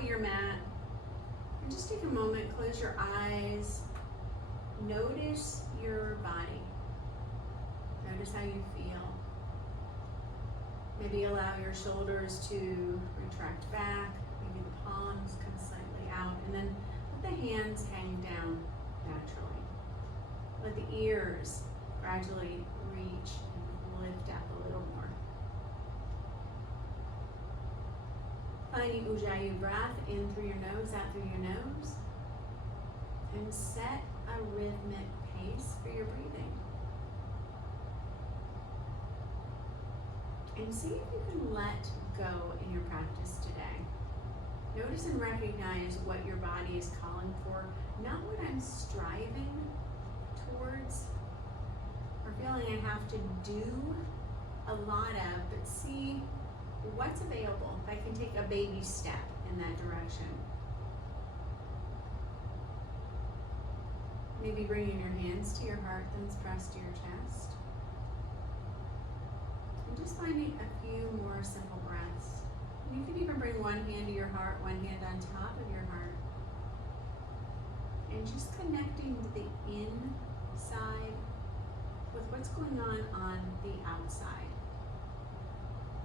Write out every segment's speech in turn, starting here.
of your mat. And just take a moment, close your eyes. Notice your body. Notice how you feel. Maybe allow your shoulders to retract back. Maybe the palms come slightly out. And then let the hands hang down naturally. Let the ears gradually reach and lift up a little more. Finding Ujjayi breath in through your nose, out through your nose. And set a rhythmic pace for your breathing. And see if you can let go in your practice today. Notice and recognize what your body is calling for, not what I'm striving towards or feeling I have to do a lot of, but see what's available. If I can take a baby step in that direction. Maybe bringing your hands to your heart, thumbs pressed to your chest. And just finding a few more simple breaths. And you can even bring one hand to your heart, one hand on top of your heart. And just connecting the inside with what's going on the outside.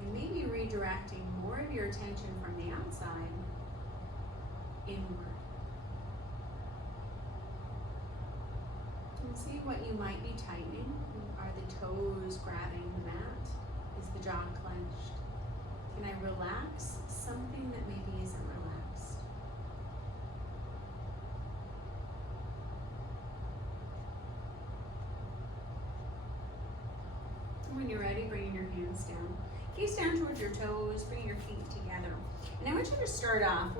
And maybe redirecting more of your attention from the outside inward. And see what you might be tightening. Are the toes grabbing the mat? Is the jaw clenched? Can I relax something that maybe isn't relaxed? And when you're ready, bringing your hands down. Gaze down towards your toes, bring your feet together. And I want you to start off,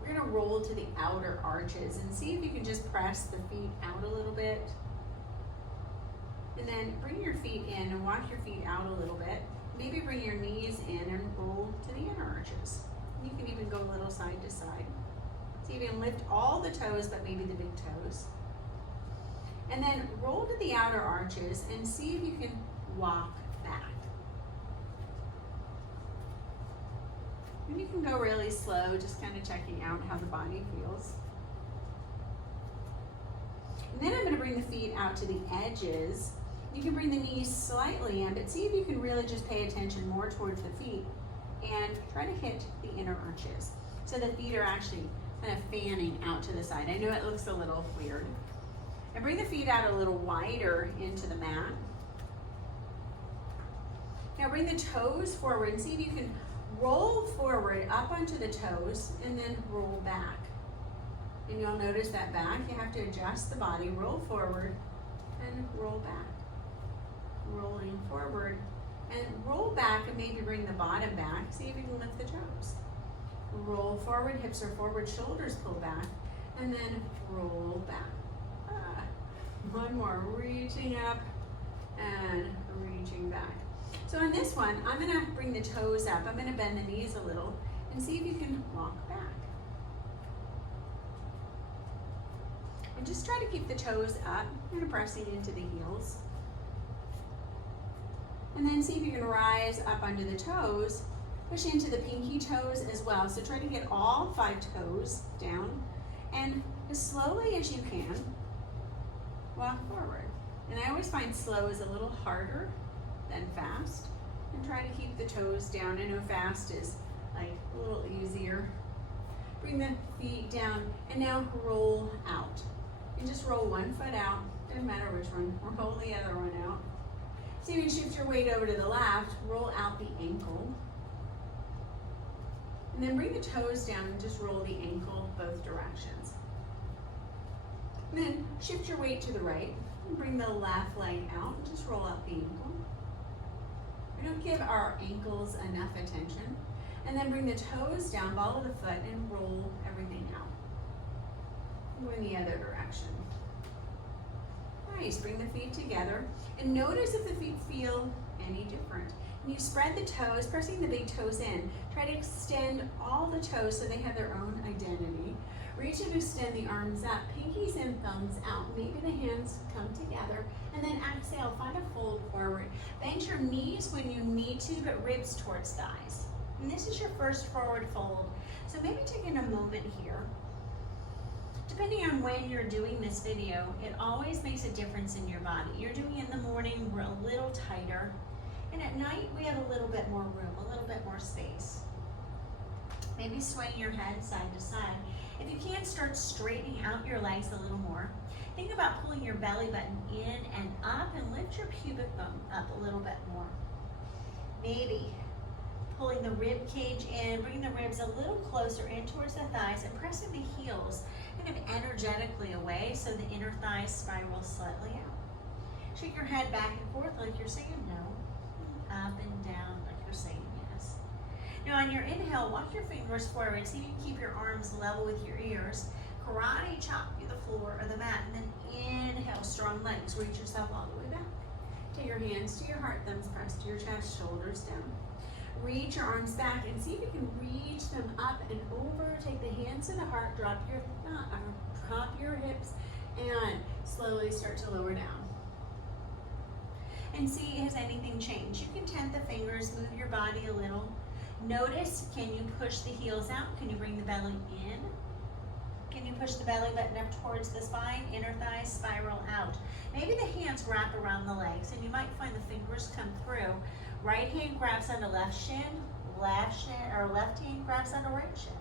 we're going to roll to the outer arches and see if you can just press the feet out a little bit. And then bring your feet in and walk your feet out a little bit. Maybe bring your knees in and roll to the inner arches. You can even go a little side to side. So you can lift all the toes, but maybe the big toes. And then roll to the outer arches and see if you can walk back. And you can go really slow, just kind of checking out how the body feels. And then I'm going to bring the feet out to the edges. You can bring the knees slightly in, but see if you can really just pay attention more towards the feet and try to hit the inner arches. So the feet are actually kind of fanning out to the side. I know it looks a little weird. And bring the feet out a little wider into the mat. Now bring the toes forward and see if you can roll forward up onto the toes and then roll back. And you'll notice that back, you have to adjust the body, roll forward and roll back. Rolling forward and roll back and maybe bring the bottom back. See if you can lift the toes. Roll forward, hips are forward, shoulders pull back, and then roll back. One more, reaching up and reaching back. So on this one, I'm gonna bring the toes up. I'm gonna bend the knees a little and see if you can walk back. And just try to keep the toes up, kind of pressing into the heels. And then see if you can rise up under the toes, push into the pinky toes as well. So try to get all 5 toes down and as slowly as you can, walk forward. And I always find slow is a little harder than fast. And try to keep the toes down. I know fast is like a little easier. Bring the feet down and now roll out. And just roll one foot out, doesn't matter which one, roll the other one out. So you can shift your weight over to the left, roll out the ankle. And then bring the toes down and just roll the ankle both directions. And then shift your weight to the right and bring the left leg out and just roll out the ankle. We don't give our ankles enough attention. And then bring the toes down, follow the foot and roll everything out. Go in the other direction. Nice, bring the feet together and notice if the feet feel any different. And you spread the toes, pressing the big toes in. Try to extend all the toes so they have their own identity. Reach and extend the arms up, pinkies and thumbs out. Maybe the hands come together and then exhale, find a fold forward. Bend your knees when you need to, but ribs towards thighs. And this is your first forward fold. So maybe taking a moment here. Depending on when you're doing this video, it always makes a difference in your body. You're doing it in the morning, we're a little tighter. And at night, we have a little bit more room, a little bit more space. Maybe swaying your head side to side. If you can't, start straightening out your legs a little more. Think about pulling your belly button in and up and lift your pubic bone up a little bit more. Maybe pulling the rib cage in, bringing the ribs a little closer in towards the thighs and pressing the heels kind of energetically away so the inner thighs spiral slightly out. Shake your head back and forth like you're saying no, up and down like you're saying yes. Now on your inhale, walk your fingers forward, see if you can keep your arms level with your ears. Karate chop through the floor or the mat, and then inhale, strong legs, reach yourself all the way back. Take your hands to your heart, thumbs pressed to your chest, shoulders down. Reach your arms back and see if you can reach them up and over. Take the hands to the heart, drop your hips, and slowly start to lower down. And see, has anything changed? You can tent the fingers, move your body a little. Notice, can you push the heels out? Can you bring the belly in? Can you push the belly button up towards the spine? Inner thighs spiral out. Maybe the hands wrap around the legs, and you might find the fingers come through. Right hand grabs onto left shin, left hand grabs onto right shin.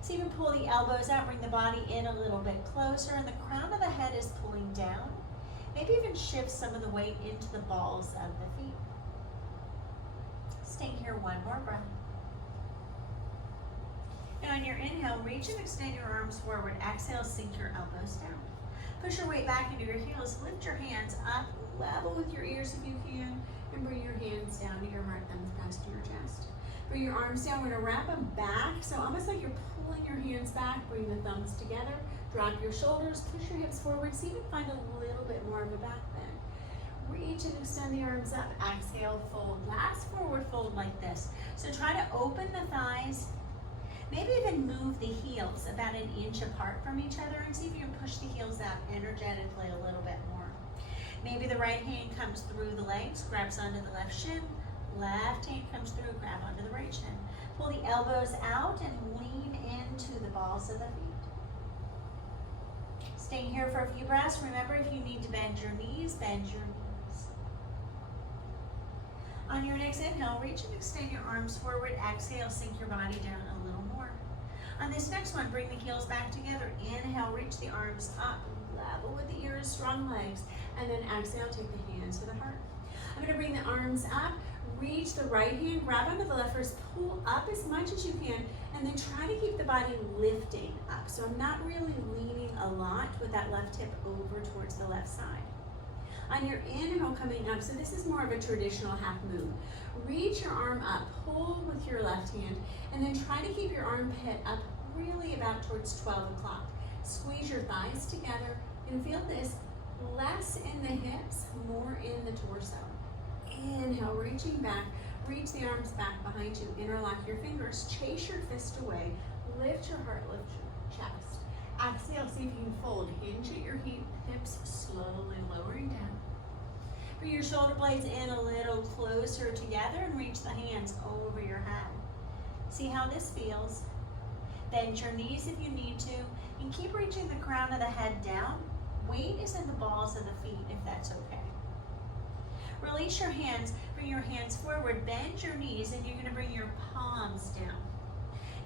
So you can pull the elbows out, bring the body in a little bit closer, and the crown of the head is pulling down. Maybe even shift some of the weight into the balls of the feet. Stay here, one more breath. Now on your inhale, reach and extend your arms forward. Exhale, sink your elbows down. Push your weight back into your heels. Lift your hands up, level with your ears if you can, and bring your hands down to your heart, thumbs pressed to your chest. Bring your arms down. We're going to wrap them back, so almost like you're pulling your hands back. Bring the thumbs together. Drop your shoulders. Push your hips forward. See if you can find a little bit more of a back bend. Reach and extend the arms up. Exhale, fold. Last forward fold like this. So try to open the thighs. Maybe even move the heels about an inch apart from each other and see if you can push the heels out energetically a little bit more. Maybe the right hand comes through the legs, grabs onto the left shin. Left hand comes through, grab onto the right shin. Pull the elbows out and lean into the balls of the feet. Staying here for a few breaths. Remember, if you need to bend your knees, bend your knees. On your next inhale, reach and extend your arms forward. Exhale, sink your body down a little more. On this next one, bring the heels back together. Inhale, reach the arms up, level with the ears, strong legs. And then exhale, take the hands to the heart. I'm going to bring the arms up, reach the right hand, grab onto the left wrist, pull up as much as you can, and then try to keep the body lifting up. So I'm not really leaning a lot with that left hip over towards the left side. On your inhale coming up, so this is more of a traditional half moon. Reach your arm up, pull with your left hand, and then try to keep your armpit up really about towards 12 o'clock. Squeeze your thighs together and feel this less in the hips, more in the torso. Inhale, reaching back, reach the arms back behind you, interlock your fingers, chase your fist away, lift your heart, lift your chest. Exhale, see if you can fold, hinge at your hips, slowly lowering down. Bring your shoulder blades in a little closer together and reach the hands over your head. See how this feels. Bend your knees if you need to, and keep reaching the crown of the head down. Weight is in the balls of the feet if that's okay. Release your hands, bring your hands forward, bend your knees, and you're going to bring your palms down.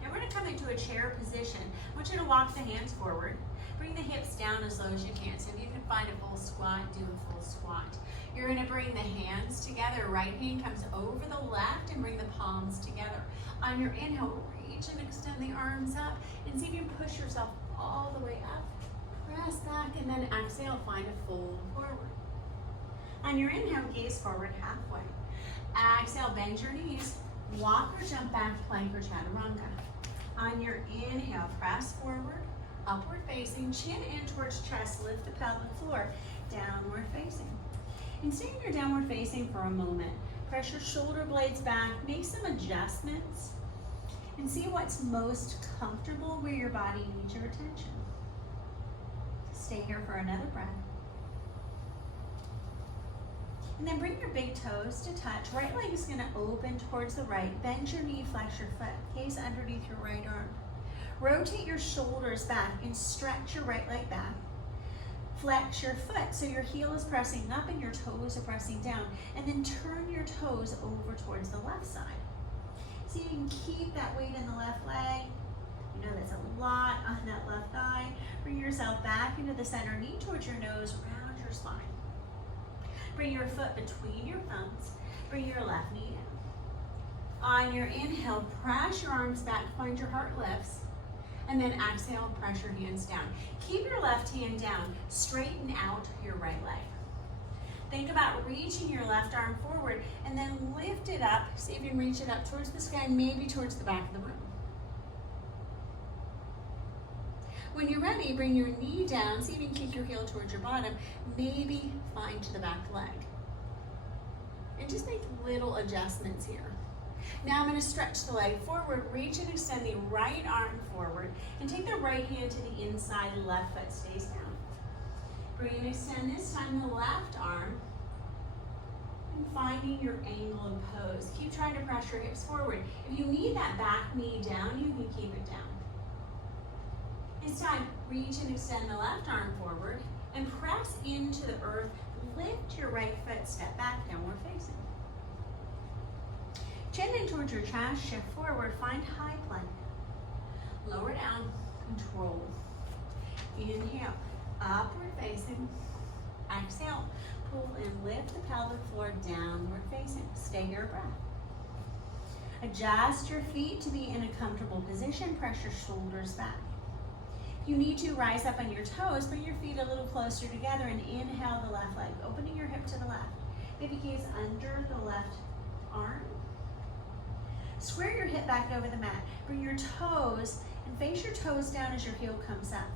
Now we're going to come into a chair position. I want you to walk the hands forward. Bring the hips down as low as you can. So if you can find a full squat, do a full squat. You're going to bring the hands together. Right hand comes over the left and bring the palms together. On your inhale, reach and extend the arms up and see if you can push yourself all the way up. Press back and then exhale, find a fold forward. On your inhale, gaze forward halfway. Exhale, bend your knees. Walk or jump back, plank or chaturanga. On your inhale, press forward, upward facing, chin in towards chest, lift the pelvic floor, downward facing. And stay in your downward facing for a moment. Press your shoulder blades back, make some adjustments, and see what's most comfortable where your body needs your attention. Stay here for another breath. And then bring your big toes to touch. Right leg is going to open towards the right. Bend your knee, flex your foot. Gaze underneath your right arm. Rotate your shoulders back and stretch your right leg back. Flex your foot so your heel is pressing up and your toes are pressing down. And then turn your toes over towards the left side. So you can keep that weight in the left leg. You know that's a lot on that left thigh. Bring yourself back into the center, knee towards your nose, round your spine. Bring your foot between your thumbs. Bring your left knee down. On your inhale, press your arms back, find your heart lifts. And then exhale, press your hands down. Keep your left hand down, straighten out your right leg. Think about reaching your left arm forward and then lift it up. See if you can reach it up towards the sky, maybe towards the back of the room. When you're ready, bring your knee down. See if you can kick your heel towards your bottom. Maybe find to the back leg. And just make little adjustments here. Now I'm going to stretch the leg forward, reach and extend the right arm forward, and take the right hand to the inside, left foot stays down. Bring and extend this time the left arm, and finding your angle and pose. Keep trying to press your hips forward. If you need that back knee down, you can keep it down. This time, reach and extend the left arm forward, and press into the earth. Lift your right foot, step back, downward facing. Chin in towards your chest, shift forward, find high plank. Lower down, control. Inhale, upward facing. Exhale, pull and lift the pelvic floor, downward facing. Stay your breath. Adjust your feet to be in a comfortable position, press your shoulders back. If you need to, rise up on your toes, bring your feet a little closer together and inhale the left leg, opening your hip to the left. Baby gaze under the left arm. Square your hip back over the mat. Bring your toes and face your toes down as your heel comes up.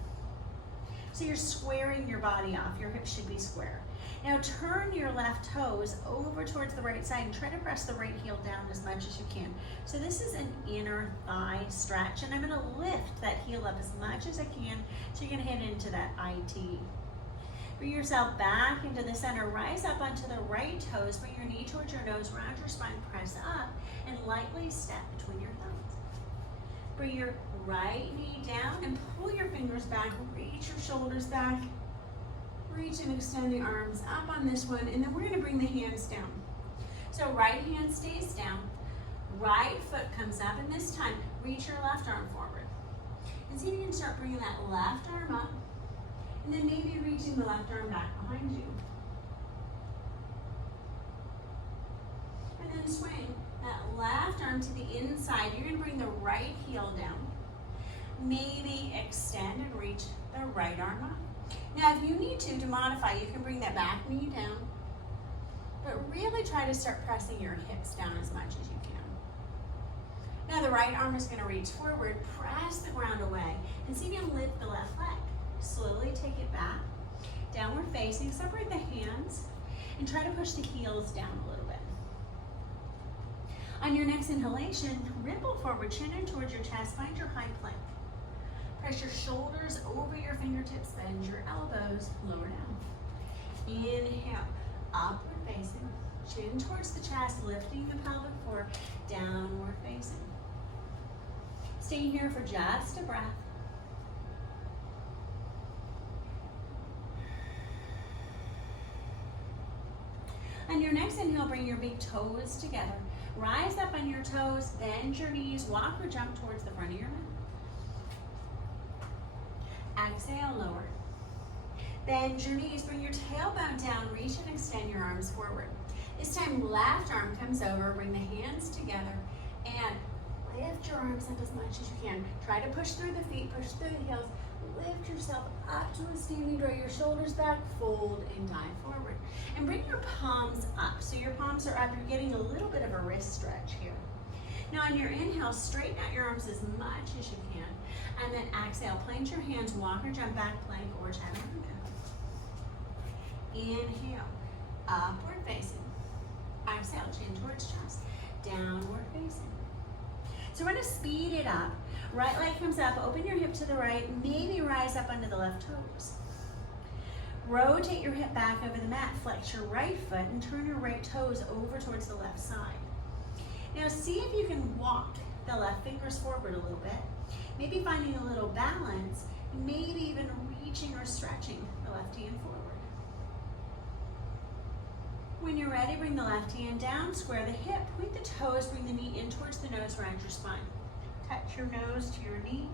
So you're squaring your body off. Your hips should be square. Now turn your left toes over towards the right side and try to press the right heel down as much as you can. So this is an inner thigh stretch, and I'm going to lift that heel up as much as I can. So you're going to hit into that IT. Bring yourself back into the center. Rise up onto the right toes. Bring your knee towards your nose, round your spine, press up, and lightly step between your thumbs. Bring your right knee down and pull your fingers back. Reach your shoulders back. Reach and extend the arms up on this one, and then we're going to bring the hands down. So right hand stays down, right foot comes up, and this time reach your left arm forward. And see if you can start bringing that left arm up, and then maybe reaching the left arm back behind you. And then swing that left arm to the inside. You're going to bring the right heel down. Maybe extend and reach the right arm up. Now, if you need to modify, you can bring that back knee down, but really try to start pressing your hips down as much as you can. Now, the right arm is going to reach forward, press the ground away, and see if you can lift the left leg. Slowly take it back, downward facing, separate the hands, and try to push the heels down a little bit. On your next inhalation, ripple forward, chin in towards your chest, find your high plank. Press your shoulders over your fingertips, bend your elbows, lower down. Inhale, upward facing, chin towards the chest, lifting the pelvic floor, downward facing. Stay here for just a breath. On your next inhale, bring your big toes together. Rise up on your toes, bend your knees, walk or jump towards the front of your mat. Exhale, lower. Bend your knees, bring your tailbone down, reach and extend your arms forward. This time, left arm comes over, bring the hands together, and lift your arms up as much as you can. Try to push through the feet, push through the heels, lift yourself up to a standing, draw your shoulders back, fold and dive forward. And bring your palms up. So your palms are up, you're getting a little bit of a wrist stretch here. Now on your inhale, straighten out your arms as much as you can. And then exhale, plant your hands, walk or jump back plank or chaturanga. Inhale, upward facing. Exhale, chin towards chest, downward facing. So we're going to speed it up. Right leg comes up, open your hip to the right, maybe rise up onto the left toes. Rotate your hip back over the mat, flex your right foot, and turn your right toes over towards the left side. Now see if you can walk the left fingers forward a little bit. Maybe finding a little balance, maybe even reaching or stretching the left hand forward. When you're ready, bring the left hand down, square the hip, point the toes, bring the knee in towards the nose around your spine. Touch your nose to your knee,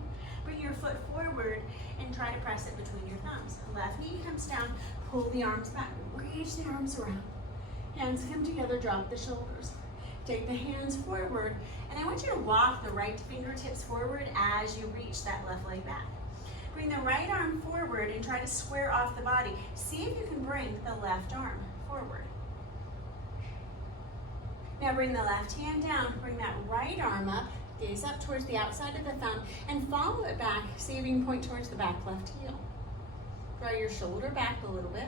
bring your foot forward and try to press it between your thumbs. Left knee comes down, pull the arms back, reach the arms around. Hands come together, drop the shoulders. Take the hands forward, and I want you to walk the right fingertips forward as you reach that left leg back. Bring the right arm forward and try to square off the body. See if you can bring the left arm forward. Now bring the left hand down, bring that right arm up, gaze up towards the outside of the thumb, and follow it back, see if you can point towards the back left heel. Draw your shoulder back a little bit.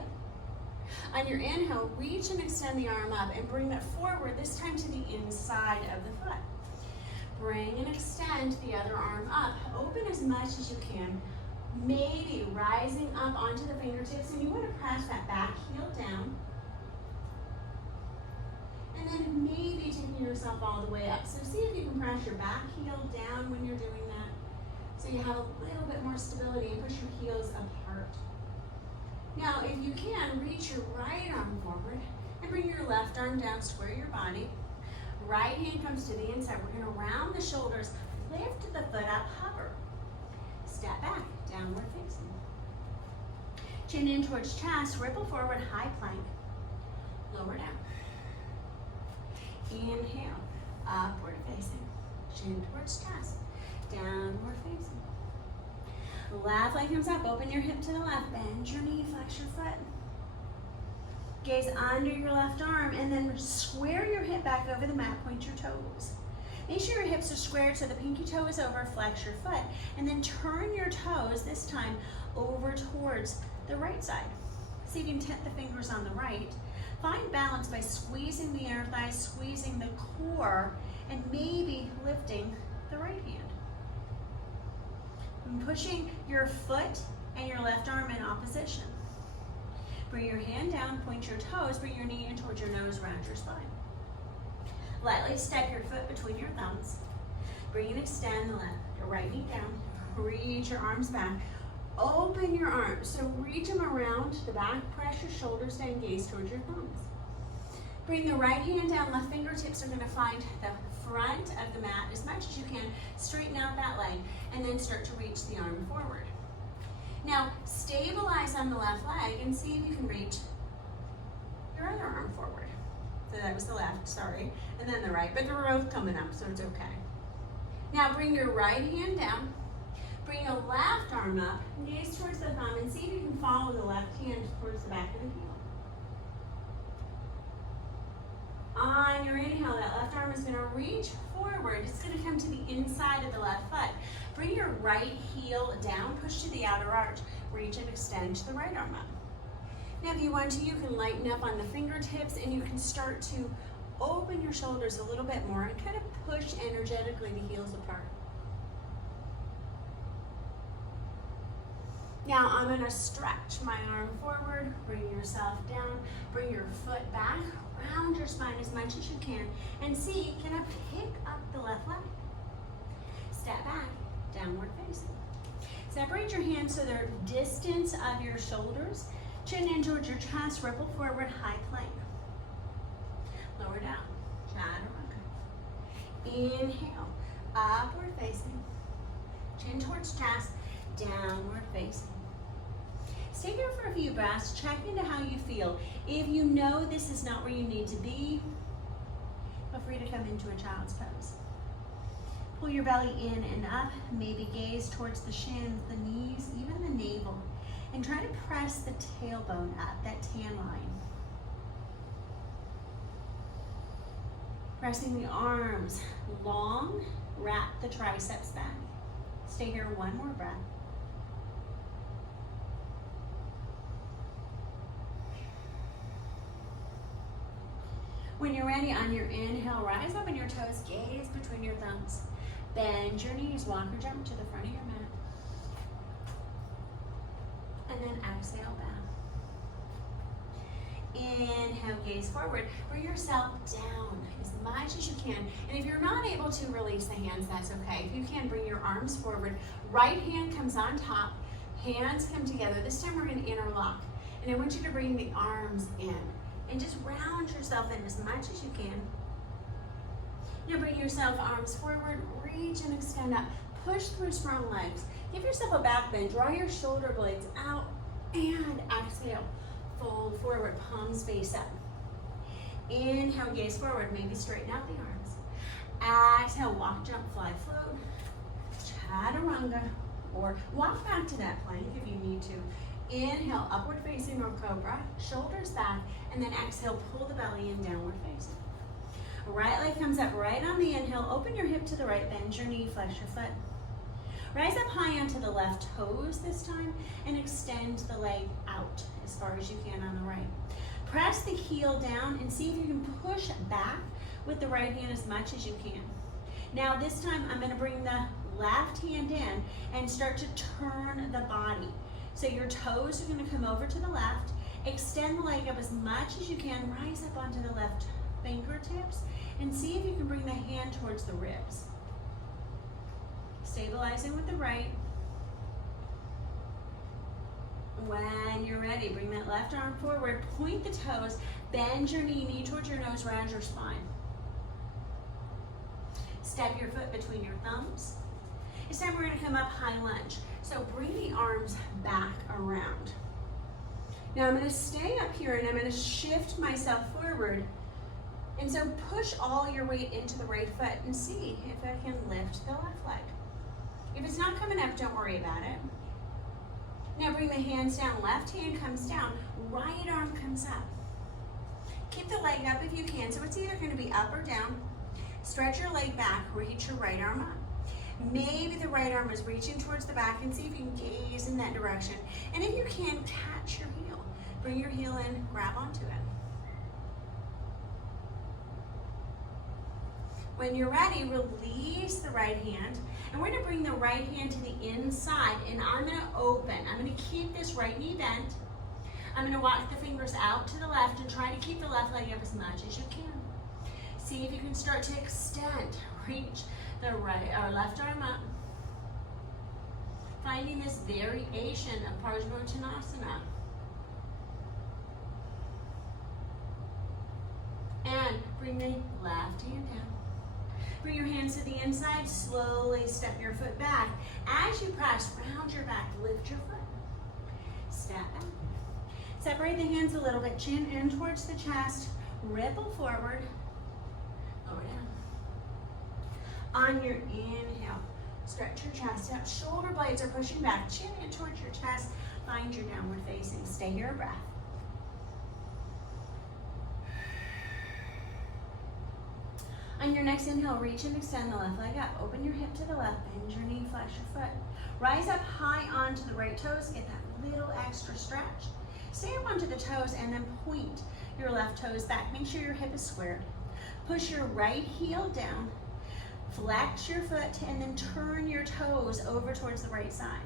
On your inhale, reach and extend the arm up and bring that forward, this time to the inside of the foot. Bring and extend the other arm up. Open as much as you can, maybe rising up onto the fingertips, and you want to press that back heel down. And then maybe taking yourself all the way up. So see if you can press your back heel down when you're doing that. So you have a little bit more stability and push your heels apart. Now, if you can, reach your right arm forward and bring your left arm down, square your body. Right hand comes to the inside. We're gonna round the shoulders, lift the foot up, hover. Step back, downward facing. Chin in towards chest, ripple forward, high plank. Lower down. Inhale, upward facing. Chin towards chest, downward facing. Left leg comes up, open your hip to the left, bend your knee, flex your foot. Gaze under your left arm and then square your hip back over the mat, point your toes. Make sure your hips are squared so the pinky toe is over, flex your foot, and then turn your toes, this time over towards the right side. See if you can tip the fingers on the right. Find balance by squeezing the inner thighs, squeezing the core, and maybe lifting the right hand. And pushing your foot and your left arm in opposition. Bring your hand down, point your toes, bring your knee in towards your nose, around your spine. Lightly step your foot between your thumbs. Bring and extend the right knee down. Reach your arms back. Open your arms, so reach them around the back, press your shoulders down, gaze towards your thumbs. Bring the right hand down, left fingertips are gonna find the front of the mat as much as you can. Straighten out that leg, and then start to reach the arm forward. Now, stabilize on the left leg and see if you can reach your other arm forward. So that was the left, sorry, and then the right, but they're both coming up, so it's okay. Now bring your right hand down, bring your left arm up, gaze towards the thumb, and see if you can follow the left hand towards the back of the heel. On your inhale, that left arm is gonna reach forward. It's gonna come to the inside of the left foot. Bring your right heel down, push to the outer arch. Reach and extend the right arm up. Now if you want to, you can lighten up on the fingertips and you can start to open your shoulders a little bit more and kind of push energetically the heels apart. Now I'm gonna stretch my arm forward, bring yourself down, bring your foot back, round your spine as much as you can, and see, can I pick up the left leg? Step back, downward facing. Separate your hands so they're distance of your shoulders. Chin in towards your chest, ripple forward, high plank. Lower down, chaturanga. Inhale, upward facing. Chin towards chest, downward facing. Stay here for a few breaths, check into how you feel. If you know this is not where you need to be, feel free to come into a child's pose. Pull your belly in and up, maybe gaze towards the shins, the knees, even the navel, and try to press the tailbone up, that tan line. Pressing the arms long, wrap the triceps back. Stay here one more breath. When you're ready, on your inhale, rise up on your toes, gaze between your thumbs. Bend your knees, walk or jump to the front of your mat. And then exhale back. Inhale, gaze forward. Bring yourself down as much as you can. And if you're not able to release the hands, that's okay. If you can, bring your arms forward. Right hand comes on top. Hands come together. This time we're going to interlock. And I want you to bring the arms in. And just round yourself in as much as you can. Now bring yourself arms forward. Reach and extend up. Push through strong legs. Give yourself a back bend. Draw your shoulder blades out. And exhale. Fold forward, palms face up. Inhale, gaze forward, maybe straighten out the arms. Exhale, walk, jump, fly, float. Chaturanga, or walk back to that plank if you need to. Inhale, upward facing or cobra, shoulders back, and then exhale, pull the belly in, downward facing. Right leg comes up right on the inhale, open your hip to the right, bend your knee, flex your foot. Rise up high onto the left toes this time and extend the leg out as far as you can on the right. Press the heel down and see if you can push back with the right hand as much as you can. Now this time I'm going to bring the left hand in and start to turn the body. So your toes are going to come over to the left, extend the leg up as much as you can, rise up onto the left fingertips and see if you can bring the hand towards the ribs. Stabilizing with the right. When you're ready, bring that left arm forward, point the toes, bend your knee towards your nose, round your spine. Step your foot between your thumbs. This time we're going to come up high lunge. So bring the arms back around. Now I'm going to stay up here and I'm going to shift myself forward. And so push all your weight into the right foot and see if I can lift the left leg. If it's not coming up, don't worry about it. Now bring the hands down. Left hand comes down. Right arm comes up. Keep the leg up if you can. So it's either going to be up or down. Stretch your leg back. Reach your right arm up. Maybe the right arm is reaching towards the back and see if you can gaze in that direction. And if you can, catch your heel. Bring your heel in, grab onto it. When you're ready, release the right hand. And we're going to bring the right hand to the inside, and I'm going to open. I'm going to keep this right knee bent. I'm going to walk the fingers out to the left and try to keep the left leg up as much as you can. See if you can start to extend. Reach the left arm up. Finding this variation of Parsvottanasana. And bring the left hand down. Bring your hands to the inside, slowly step your foot back. As you press, round your back, lift your foot. Step back. Separate the hands a little bit, chin in towards the chest, ripple forward, lower down. On your inhale, stretch your chest out, shoulder blades are pushing back, chin in towards your chest, find your downward facing. Stay here, a breath. On your next inhale, reach and extend the left leg up. Open your hip to the left, bend your knee, flex your foot. Rise up high onto the right toes, get that little extra stretch. Stay up onto the toes and then point your left toes back. Make sure your hip is squared. Push your right heel down, flex your foot, and then turn your toes over towards the right side.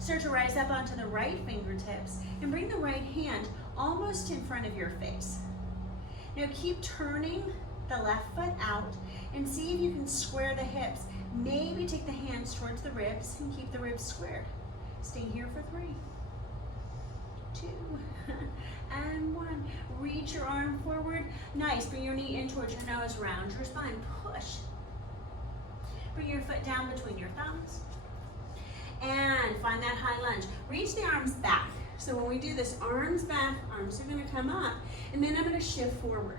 Start to rise up onto the right fingertips and bring the right hand almost in front of your face. Now keep turning the left foot out and see if you can square the hips. Maybe take the hands towards the ribs and keep the ribs squared. Stay here for 3, 2, and 1. Reach your arm forward. Nice. Bring your knee in towards your nose, round your spine. Push. Bring your foot down between your thumbs. And find that high lunge. Reach the arms back. So when we do this, arms back, arms are going to come up, and then I'm going to shift forward.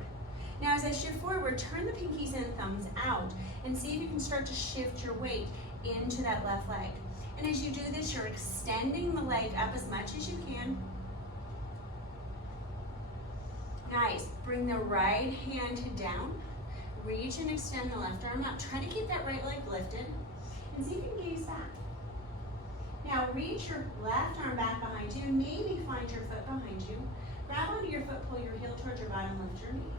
Now as I shift forward, turn the pinkies and thumbs out and see if you can start to shift your weight into that left leg. And as you do this, you're extending the leg up as much as you can. Nice. Bring the right hand down. Reach and extend the left arm up. Try to keep that right leg lifted and see if you can gaze back. Now reach your left arm back behind you and maybe find your foot behind you. Grab onto your foot, pull your heel towards your bottom, lift your knee.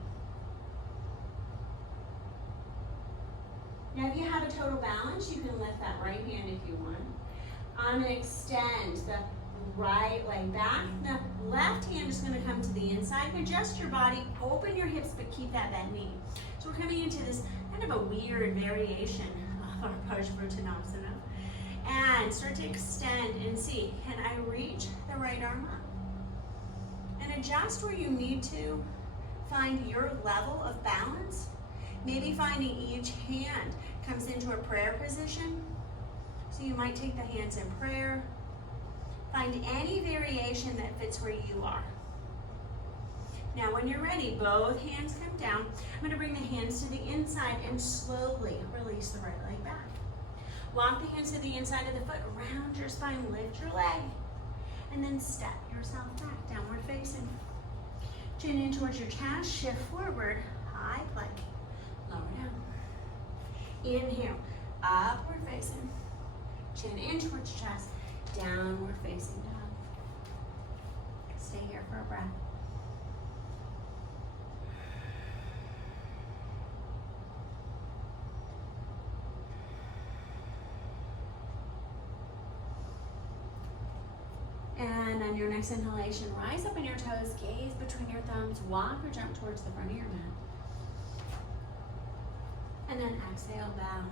Now if you have a total balance, you can lift that right hand if you want. I'm going to extend the right leg back. The left hand is going to come to the inside. Adjust your body, open your hips, but keep that bent knee. So we're coming into this kind of a weird variation of our Parsvartanasana. And start to extend and see, can I reach the right arm up? And adjust where you need to. Find your level of balance. Maybe finding each hand comes into a prayer position. So you might take the hands in prayer. Find any variation that fits where you are. Now when you're ready, both hands come down. I'm going to bring the hands to the inside and slowly release the right leg back. Walk the hands to the inside of the foot, round your spine, lift your leg, and then step yourself back, downward facing. Chin in towards your chest, shift forward, high plank, lower down. Inhale, upward facing. Chin in towards your chest, downward facing dog. Stay here for a breath. And on your next inhalation, rise up on your toes, gaze between your thumbs, walk or jump towards the front of your mat. And then exhale, bow.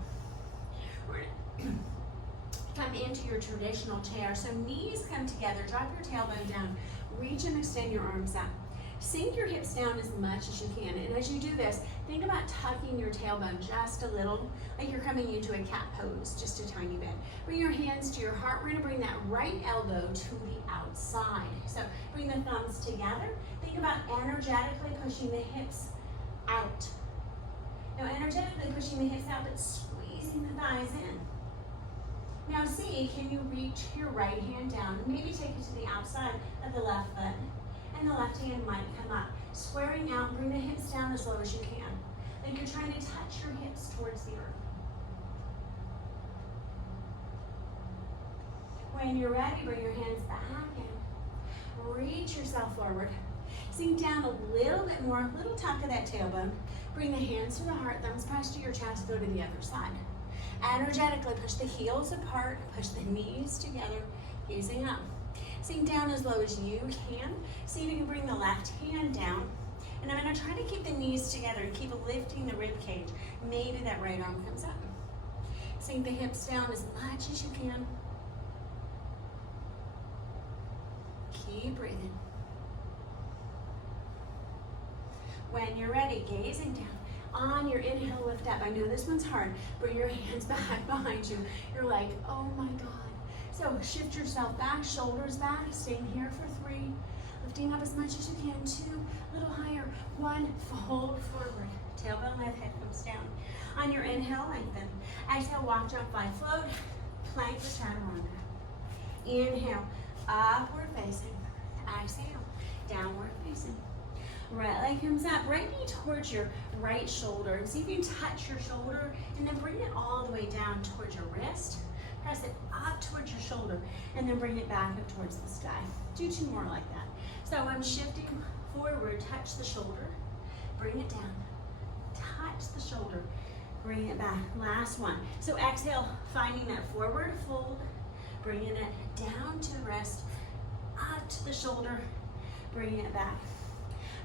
We're gonna come into your traditional chair. So knees come together, drop your tailbone down, reach and extend your arms out. Sink your hips down as much as you can. And as you do this, think about tucking your tailbone just a little, like you're coming into a cat pose, just a tiny bit. Bring your hands to your heart. We're gonna bring that right elbow to the outside. So bring the thumbs together. Think about energetically pushing the hips out. Now energetically pushing the hips out, but squeezing the thighs in. Now see, can you reach your right hand down? Maybe take it to the outside of the left foot. And the left hand might come up. Squaring out, bring the hips down as low as you can. Like you're trying to touch your hips towards the earth. When you're ready, bring your hands back in. Reach yourself forward. Sink down a little bit more, little tuck of that tailbone. Bring the hands to the heart, thumbs press to your chest, go to the other side. Energetically push the heels apart, push the knees together, gazing up. Sink down as low as you can. See if you can bring the left hand down. And I'm going to try to keep the knees together and keep lifting the rib cage. Maybe that right arm comes up. Sink the hips down as much as you can. Keep breathing. When you're ready, gazing down. On your inhale, lift up. I know this one's hard. Bring your hands back behind you. You're like, oh my God. So shift yourself back, shoulders back, staying here for 3. Lifting up as much as you can, 2, a little higher, 1, fold forward. Tailbone lift, head comes down. On your inhale, lengthen. Exhale, walk, jump, fly, float. Plank or chaturanga. Inhale, upward facing. Exhale, downward facing. Right leg comes up, right knee towards your right shoulder. And see if you can touch your shoulder and then bring it all the way down towards your wrist. Press it up towards your shoulder and then bring it back up towards the sky. Do 2 more like that. So I'm shifting forward, touch the shoulder, bring it down. Touch the shoulder, bring it back. Last one. So exhale, finding that forward fold, bringing it down to the wrist, up to the shoulder, bringing it back.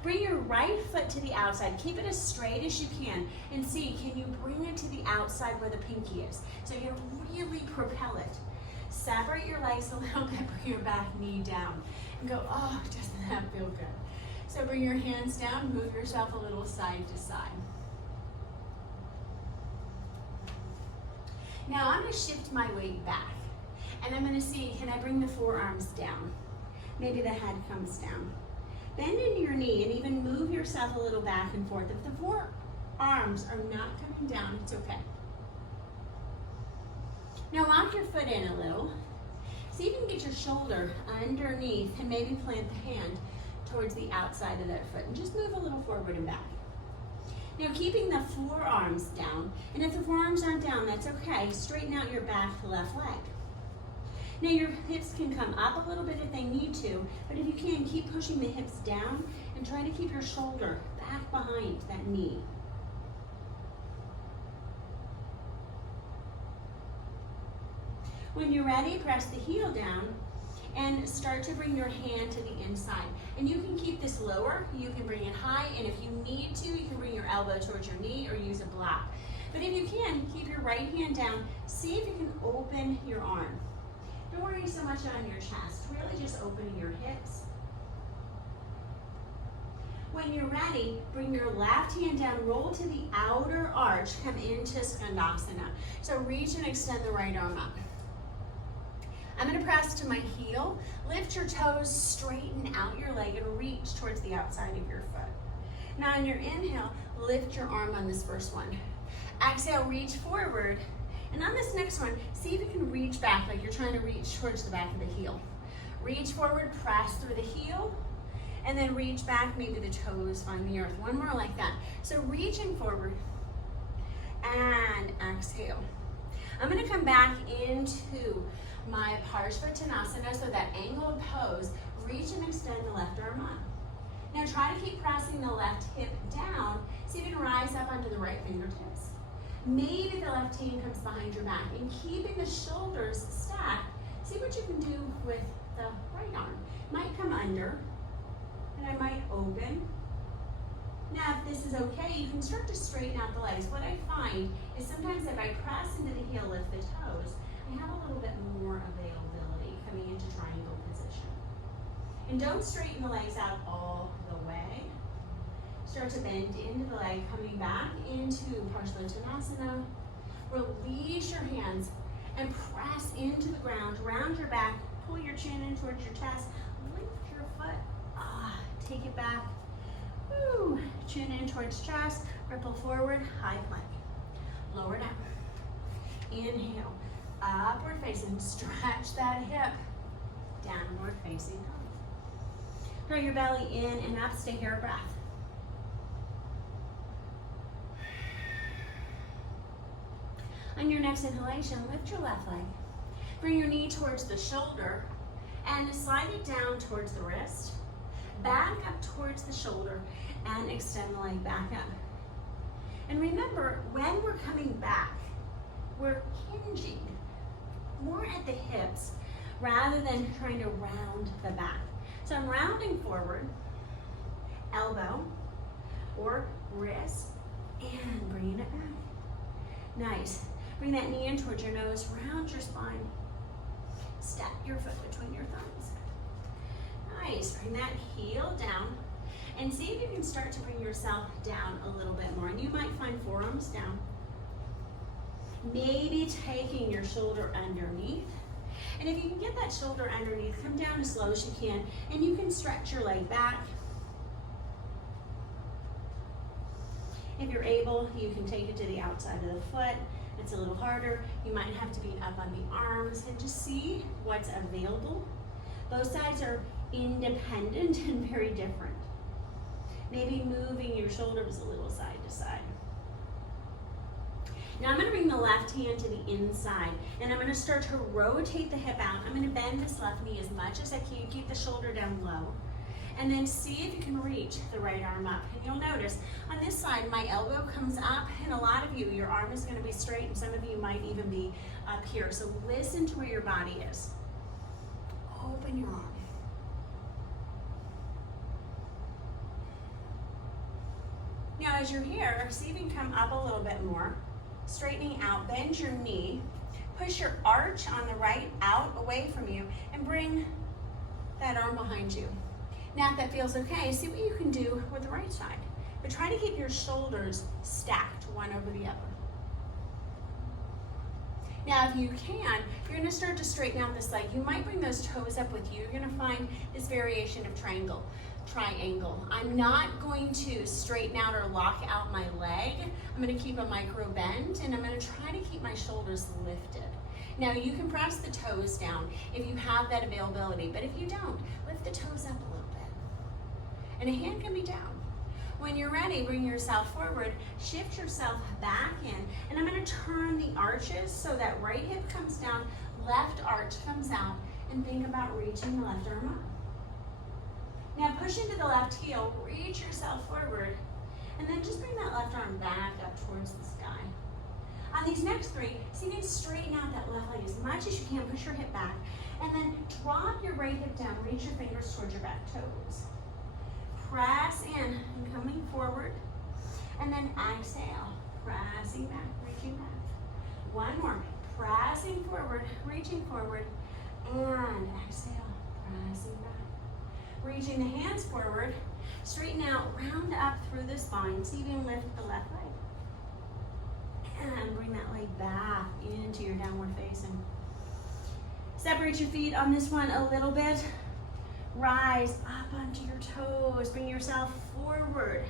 Bring your right foot to the outside. Keep it as straight as you can. And see, can you bring it to the outside where the pinky is? So you really propel it. Separate your legs a little bit, bring your back knee down. And go, oh, doesn't that feel good? So bring your hands down, move yourself a little side to side. Now I'm gonna shift my weight back. And I'm gonna see, can I bring the forearms down? Maybe the head comes down. Bend into your knee and even move yourself a little back and forth. If the forearms are not coming down, it's okay. Now lock your foot in a little. See if you can get your shoulder underneath and maybe plant the hand towards the outside of that foot and just move a little forward and back. Now keeping the forearms down, and if the forearms aren't down, that's okay. Straighten out your back left leg. Now your hips can come up a little bit if they need to, but if you can, keep pushing the hips down and try to keep your shoulder back behind that knee. When you're ready, press the heel down and start to bring your hand to the inside. And you can keep this lower, you can bring it high, and if you need to, you can bring your elbow towards your knee or use a block. But if you can, keep your right hand down. See if you can open your arm. Don't worry so much on your chest, really just opening your hips. When you're ready, bring your left hand down, roll to the outer arch, come into Skandasana. So reach and extend the right arm up. I'm gonna press to my heel, lift your toes, straighten out your leg, and reach towards the outside of your foot. Now on your inhale, lift your arm on this first one. Exhale, reach forward. And on this next one, see if you can reach back like you're trying to reach towards the back of the heel. Reach forward, press through the heel, and then reach back, maybe the toes find the earth. One more like that. So reaching forward, and exhale. I'm gonna come back into my Parshvattanasana, so that angled pose, reach and extend the left arm up. Now try to keep pressing the left hip down, so you can rise up onto the right fingertips. Maybe the left hand comes behind your back, and keeping the shoulders stacked, see what you can do with the right arm. Might come under, and I might open. Now, if this is okay, you can start to straighten out the legs. What I find is sometimes if I press into the heel, lift the toes, I have a little bit more availability coming into triangle position. And don't straighten the legs out all the way. Start to bend into the leg, coming back into Parshvattanasana. Release your hands and press into the ground, round your back, pull your chin in towards your chest, lift your foot, take it back, woo. Chin in towards chest, ripple forward, high plank, lower down, inhale, upward facing, stretch that hip, downward facing dog. Draw your belly in and up, stay here, breath. On your next inhalation, lift your left leg. Bring your knee towards the shoulder and slide it down towards the wrist. Back up towards the shoulder and extend the leg back up. And remember, when we're coming back, we're hinging more at the hips rather than trying to round the back. So I'm rounding forward, elbow or wrist, and bringing it back. Nice. Bring that knee in towards your nose, round your spine. Step your foot between your thumbs. Nice. Bring that heel down and see if you can start to bring yourself down a little bit more. And you might find forearms down. Maybe taking your shoulder underneath. And if you can get that shoulder underneath, come down as slow as you can, and you can stretch your leg back. If you're able, you can take it to the outside of the foot. It's a little harder. You might have to be up on the arms and just see what's available. Both sides are independent and very different. Maybe moving your shoulders a little side to side. Now I'm going to bring the left hand to the inside, and I'm going to start to rotate the hip out. I'm going to bend this left knee as much as I can, keep the shoulder down low, and then see if you can reach the right arm up. And you'll notice on this side, my elbow comes up, and a lot of you, your arm is going to be straight, and some of you might even be up here. So listen to where your body is. Open your arm. Now as you're here, see if you can come up a little bit more. Straightening out, bend your knee, push your arch on the right out away from you, and bring that arm behind you. Now if that feels okay, see what you can do with the right side. But try to keep your shoulders stacked one over the other. Now if you can, you're gonna start to straighten out this leg. You might bring those toes up with you. You're gonna find this variation of triangle. I'm not going to straighten out or lock out my leg. I'm going to keep a micro bend, and I'm going to try to keep my shoulders lifted. Now you can press the toes down if you have that availability, but if you don't, lift the toes up a little bit. And a hand can be down. When you're ready, bring yourself forward, shift yourself back in, and I'm going to turn the arches so that right hip comes down, left arch comes out, and think about reaching the left arm up. Now push into the left heel, reach yourself forward, and then just bring that left arm back up towards the sky. On these next three, see if you can straighten out that left leg as much as you can. Push your hip back. And then drop your right hip down. Reach your fingers towards your back toes. Press in and coming forward. And then exhale. Pressing back, reaching back. One more. Pressing forward, reaching forward. And exhale. Pressing back. Reaching the hands forward. Straighten out, round up through the spine. See if you can lift the left leg. And bring that leg back into your downward facing. Separate your feet on this one a little bit. Rise up onto your toes. Bring yourself forward.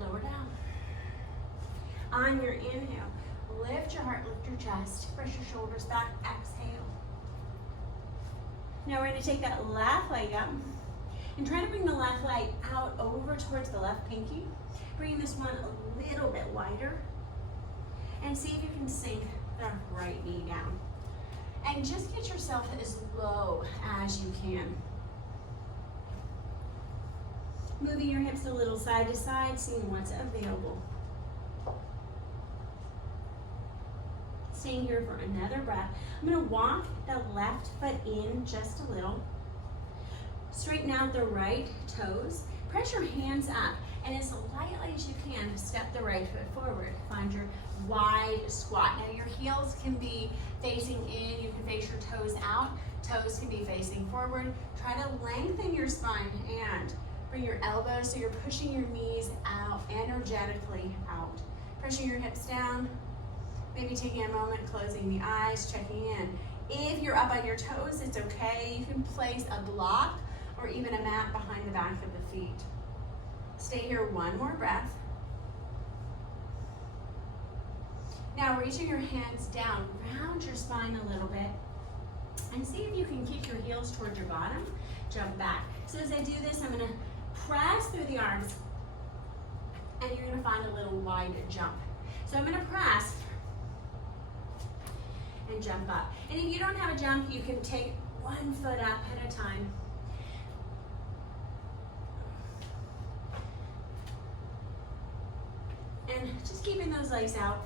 Lower down. On your inhale, lift your heart, lift your chest. Press your shoulders back. Exhale. Now we're going to take that left leg up and try to bring the left leg out over towards the left pinky. Bring this one a little bit wider. And see if you can sink the right knee down. And just get yourself as low as you can. Moving your hips a little side to side, seeing what's available. Staying here for another breath. I'm going to walk the left foot in just a little. Straighten out the right toes. Press your hands up. And as lightly as you can, step the right foot forward. Find your wide squat. Now your heels can be facing in. You can face your toes out. Toes can be facing forward. Try to lengthen your spine and bring your elbows so you're pushing your knees out, energetically out. Pressing your hips down. Maybe taking a moment, closing the eyes, checking in. If you're up on your toes, it's okay. You can place a block or even a mat behind the back of the feet. Stay here one more breath. Now reaching your hands down, round your spine a little bit, and see if you can kick your heels towards your bottom, jump back. So as I do this, I'm gonna press through the arms, and you're gonna find a little wide jump. So I'm gonna press and jump up. And if you don't have a jump, you can take one foot up at a time. And just keeping those legs out,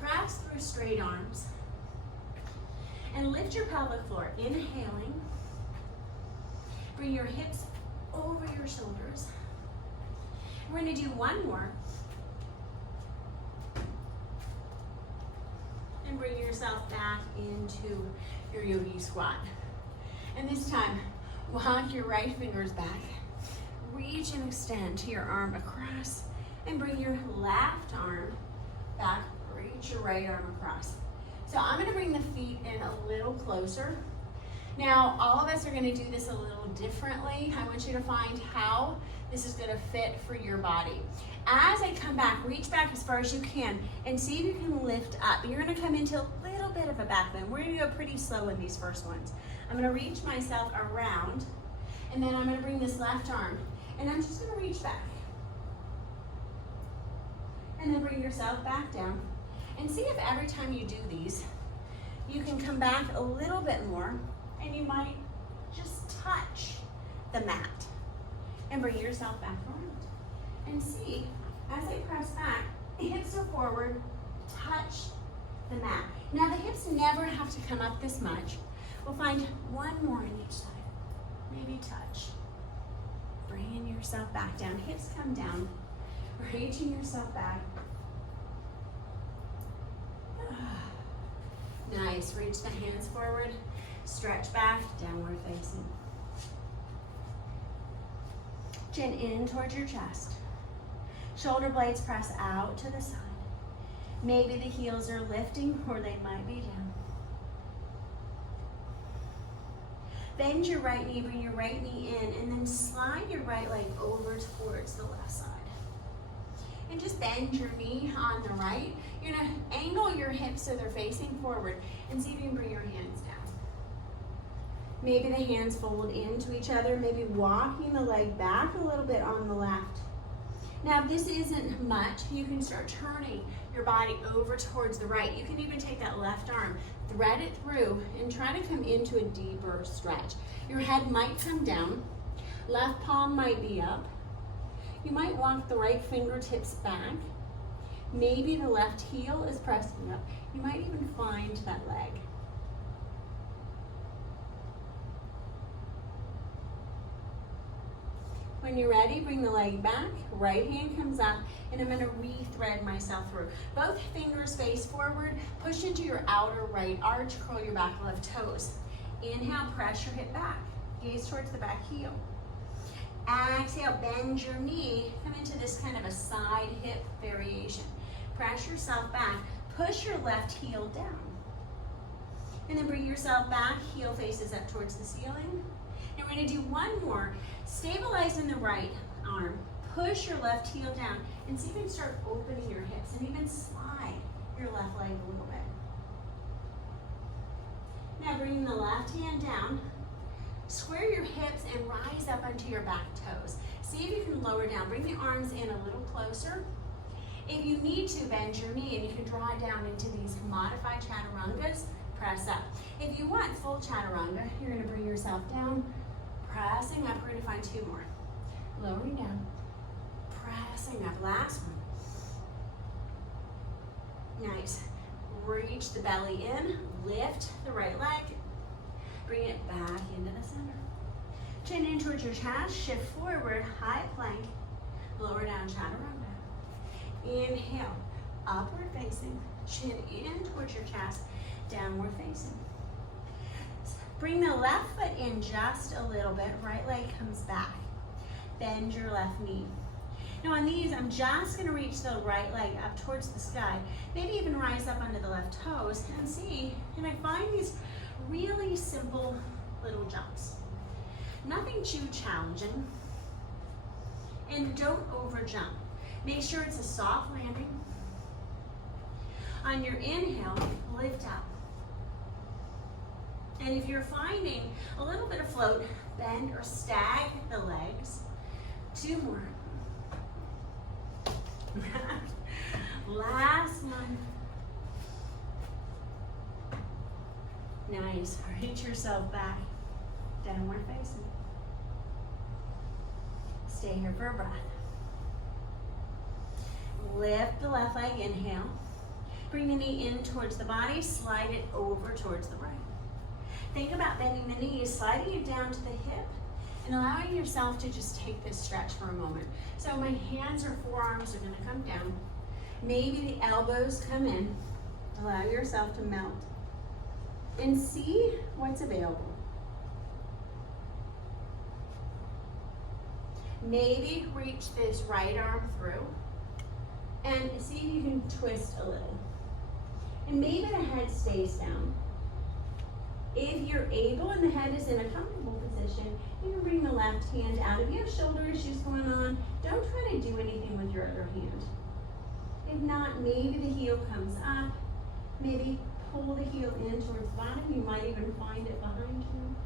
press through straight arms. And lift your pelvic floor, inhaling. Bring your hips over your shoulders. We're gonna do one more. And bring yourself back into your yogi squat. And this time, walk your right fingers back. Reach and extend to your arm across. And bring your left arm back, reach your right arm across. So I'm gonna bring the feet in a little closer. Now, all of us are gonna do this a little differently. I want you to find how this is gonna fit for your body. As I come back, reach back as far as you can and see if you can lift up. You're gonna come into a little bit of a back bend. We're gonna go pretty slow in these first ones. I'm gonna reach myself around, and then I'm gonna bring this left arm, and I'm just gonna reach back. And then bring yourself back down. And see if every time you do these, you can come back a little bit more, and you might just touch the mat. And bring yourself back around. And see, as I press back, hips are forward, touch the mat. Now the hips never have to come up this much. We'll find one more on each side. Maybe touch. Bringing yourself back down. Hips come down. Reaching yourself back. Nice. Reach the hands forward. Stretch back, downward facing. Chin in towards your chest. Shoulder blades press out to the side. Maybe the heels are lifting or they might be down. Bend your right knee, bring your right knee in, and then slide your right leg over towards the left side. And just bend your knee on the right. You're gonna angle your hips so they're facing forward and see if you can bring your hands down. Maybe the hands fold into each other, maybe walking the leg back a little bit on the left. Now, if this isn't much, you can start turning your body over towards the right. You can even take that left arm, thread it through, and try to come into a deeper stretch. Your head might come down, left palm might be up. You might walk the right fingertips back. Maybe the left heel is pressing up. You might even find that leg. When you're ready, bring the leg back, right hand comes up, and I'm gonna re-thread myself through. Both fingers face forward, push into your outer right arch, curl your back left toes. Inhale, press your hip back, gaze towards the back heel. Exhale, bend your knee, come into this kind of a side hip variation. Press yourself back, push your left heel down. And then bring yourself back, heel faces up towards the ceiling. And we're gonna do one more. Stabilize in the right arm, push your left heel down, and see if you can start opening your hips and even slide your left leg a little bit. Now bring the left hand down, square your hips and rise up onto your back toes. See if you can lower down, bring the arms in a little closer. If you need to, bend your knee and you can draw down into these modified chaturangas, press up. If you want full chaturanga, you're gonna bring yourself down, pressing up, we're gonna find two more. Lowering down, pressing up, last one. Nice. Reach the belly in, lift the right leg, bring it back into the center. Chin in towards your chest, shift forward, high plank, lower down, chaturanga. Inhale, upward facing, chin in towards your chest, downward facing. Bring the left foot in just a little bit, right leg comes back. Bend your left knee. Now on these, I'm just gonna reach the right leg up towards the sky, maybe even rise up onto the left toes and see, can I find these really simple little jumps? Nothing too challenging. And don't over jump. Make sure it's a soft landing. On your inhale, lift up. And if you're finding a little bit of float, bend or stag the legs. Two more. Last one. Nice. Reach yourself back. Downward facing. Stay here for a breath. Lift the left leg, inhale. Bring the knee in towards the body, slide it over towards the right. Think about bending the knees, sliding it down to the hip, and allowing yourself to just take this stretch for a moment. So my hands or forearms are gonna come down. Maybe the elbows come in. Allow yourself to melt. And see what's available. Maybe reach this right arm through and see if you can twist a little. And maybe the head stays down. If you're able and the head is in a comfortable position, you can bring the left hand out. If you have shoulder issues going on, don't try to do anything with your other hand. If not, maybe the heel comes up. Maybe pull the heel in towards the bottom. You might even find it behind you.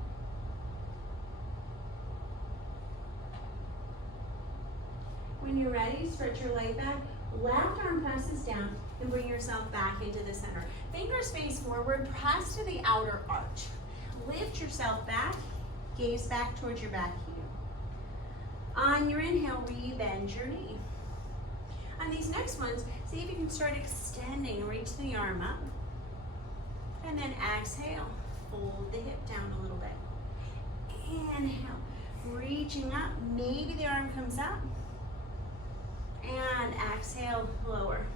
When you're ready, stretch your leg back. Left arm presses down and bring yourself back into the center. Fingers face forward, press to the outer arch. Lift yourself back, gaze back towards your back heel. On your inhale, re-bend your knee. On these next ones, see if you can start extending, reach the arm up. And then exhale, fold the hip down a little bit. Inhale, reaching up, maybe the arm comes up. And exhale, lower.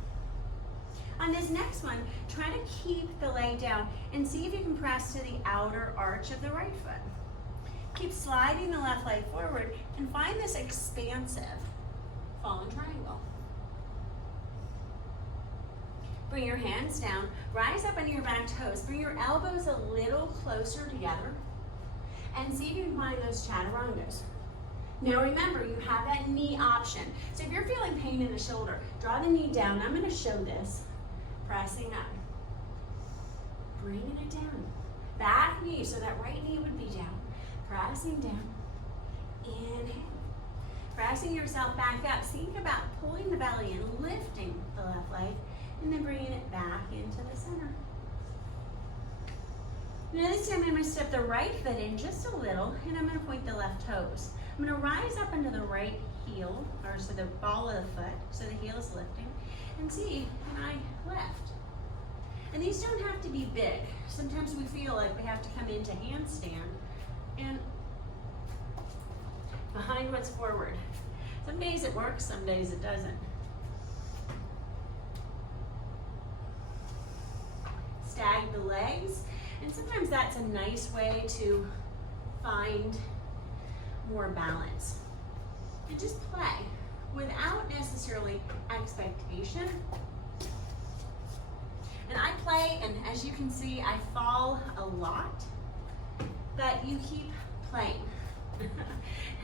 On this next one, try to keep the leg down and see if you can press to the outer arch of the right foot. Keep sliding the left leg forward and find this expansive fallen triangle. Bring your hands down, rise up onto your back toes, bring your elbows a little closer together and see if you can find those chaturangas. Now remember, you have that knee option. So if you're feeling pain in the shoulder, draw the knee down. I'm gonna show this. Pressing up. Bringing it down. Back knee, so that right knee would be down. Pressing down. Inhale. Pressing yourself back up. Think about pulling the belly in, lifting the left leg, and then bringing it back into the center. Now this time I'm gonna step the right foot in just a little, and I'm gonna point the left toes. I'm gonna rise up into the right heel, or so the ball of the foot, so the heel is lifting. And see, and I lift. And these don't have to be big. Sometimes we feel like we have to come into handstand and behind what's forward. Some days it works, some days it doesn't. Stag the legs, and sometimes that's a nice way to find more balance. And just play without necessarily expectation. And I play, and as you can see, I fall a lot, but you keep playing.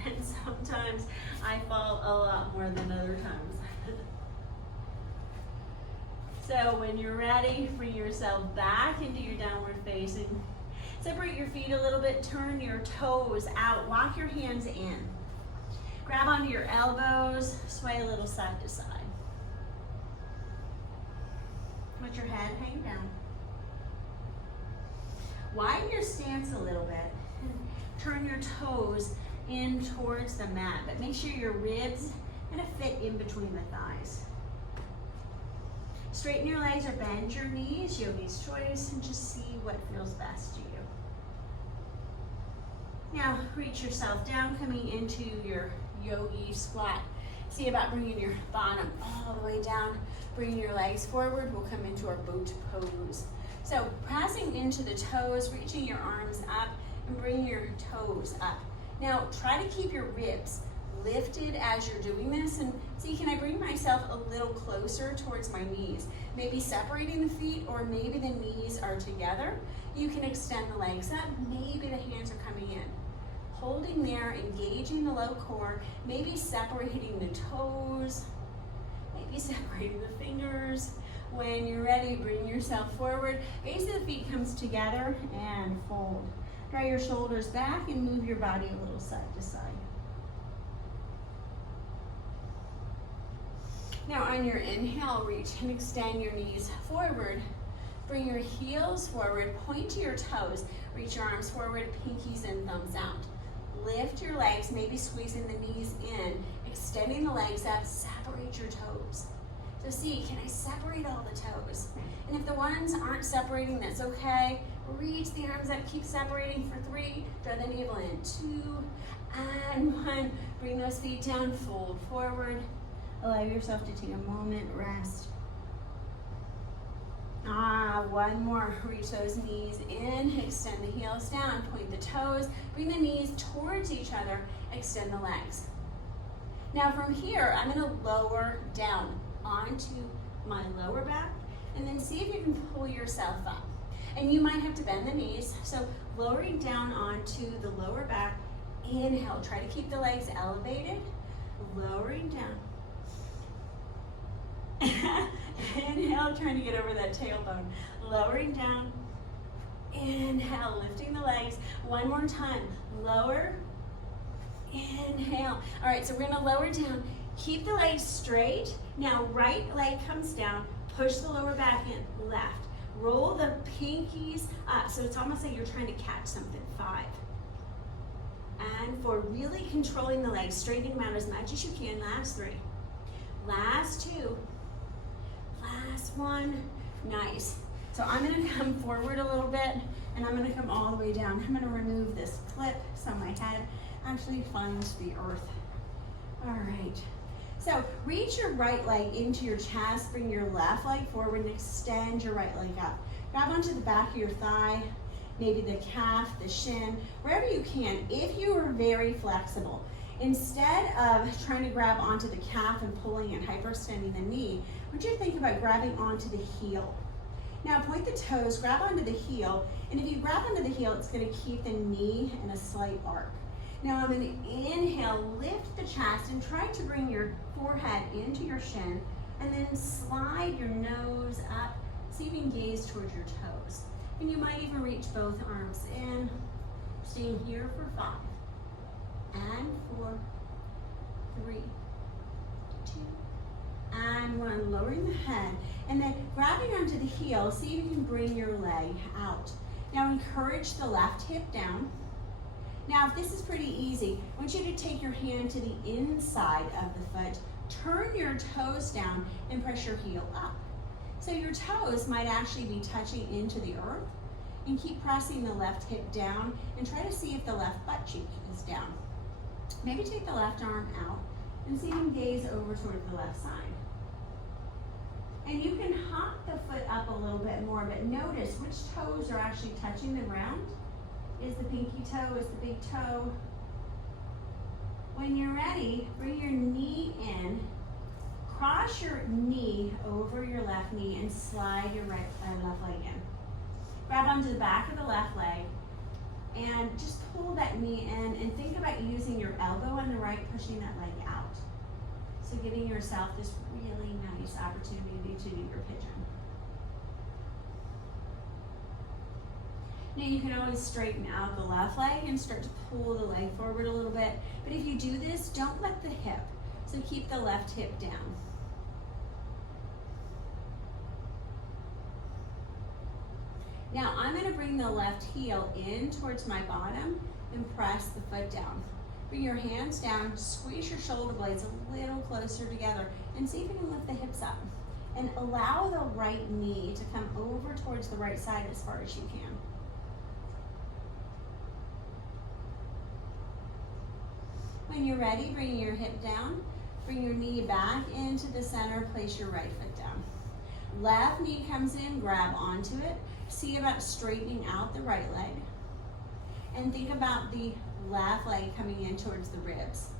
And sometimes I fall a lot more than other times. So when you're ready, bring yourself back into your downward facing. Separate your feet a little bit, turn your toes out, walk your hands in. Grab onto your elbows, sway a little side to side. Let your head hang down. Widen your stance a little bit. Turn your toes in towards the mat, but make sure your ribs kind of fit in between the thighs. Straighten your legs or bend your knees, yogi's choice, and just see what feels best to you. Now reach yourself down, coming into your yogi squat. See about bringing your bottom all the way down, bringing your legs forward. We'll come into our boat pose. So pressing into the toes, reaching your arms up, and bring your toes up. Now try to keep your ribs lifted as you're doing this, and see, can I bring myself a little closer towards my knees? Maybe separating the feet, or maybe the knees are together. You can extend the legs up, maybe the hands are coming in. Holding there, engaging the low core, maybe separating the toes, maybe separating the fingers. When you're ready, bring yourself forward. Base of the feet comes together and fold. Draw your shoulders back and move your body a little side to side. Now on your inhale, reach and extend your knees forward. Bring your heels forward, point to your toes. Reach your arms forward, pinkies and thumbs out. Lift your legs, maybe squeezing the knees in, extending the legs up, separate your toes. So see, can I separate all the toes? And if the ones aren't separating, that's okay. Reach the arms up, keep separating for 3, draw the navel in, 2, and 1. Bring those feet down, fold forward. Allow yourself to take a moment, rest. One more. Reach those knees in, extend the heels down, point the toes, bring the knees towards each other, extend the legs. Now from here, I'm gonna lower down onto my lower back, and then see if you can pull yourself up. And you might have to bend the knees, so lowering down onto the lower back, inhale, try to keep the legs elevated, lowering down. Inhale, trying to get over that tailbone. Lowering down. Inhale, lifting the legs. One more time. Lower. Inhale. All right, so we're gonna lower down. Keep the legs straight. Now, right leg comes down. Push the lower back in. Left. Roll the pinkies up. So it's almost like you're trying to catch something. 5. And 4. Really controlling the legs. Straightening them out as much as you can. Last 3. Last 2. Last 1, nice. So I'm gonna come forward a little bit, and I'm gonna come all the way down. I'm gonna remove this clip so my head actually finds the earth. All right, so reach your right leg into your chest, bring your left leg forward and extend your right leg up. Grab onto the back of your thigh, maybe the calf, the shin, wherever you can, if you are very flexible. Instead of trying to grab onto the calf and pulling and hyperextending the knee, I want you to think about grabbing onto the heel. Now point the toes, grab onto the heel, and if you grab onto the heel, it's gonna keep the knee in a slight arc. Now I'm gonna inhale, lift the chest, and try to bring your forehead into your shin, and then slide your nose up, so you can gaze towards your toes. And you might even reach both arms in, staying here for 5. And 4, 3, 2, and 1. Lowering the head, and then grabbing onto the heel, see if you can bring your leg out. Now encourage the left hip down, Now, if this is pretty easy, I want you to take your hand to the inside of the foot, turn your toes down, and press your heel up. So your toes might actually be touching into the earth, and keep pressing the left hip down, and try to see if the left butt cheek is down. Maybe take the left arm out, and see him gaze over toward the left side. And you can hop the foot up a little bit more, but notice which toes are actually touching the ground. Is the pinky toe, is the big toe. When you're ready, bring your knee in, cross your knee over your left knee, and slide your left leg in. Grab onto the back of the left leg, and just pull that knee in, and think about using your elbow on the right, pushing that leg out. So giving yourself this really nice opportunity to do your pigeon. Now you can always straighten out the left leg and start to pull the leg forward a little bit. But if you do this, don't let the hip. So keep the left hip down. Now I'm going to bring the left heel in towards my bottom and press the foot down. Bring your hands down, squeeze your shoulder blades a little closer together, and see if you can lift the hips up. And allow the right knee to come over towards the right side as far as you can. When you're ready, bring your hip down, bring your knee back into the center, place your right foot down. Left knee comes in, grab onto it, see about straightening out the right leg, and think about the left leg coming in towards the ribs.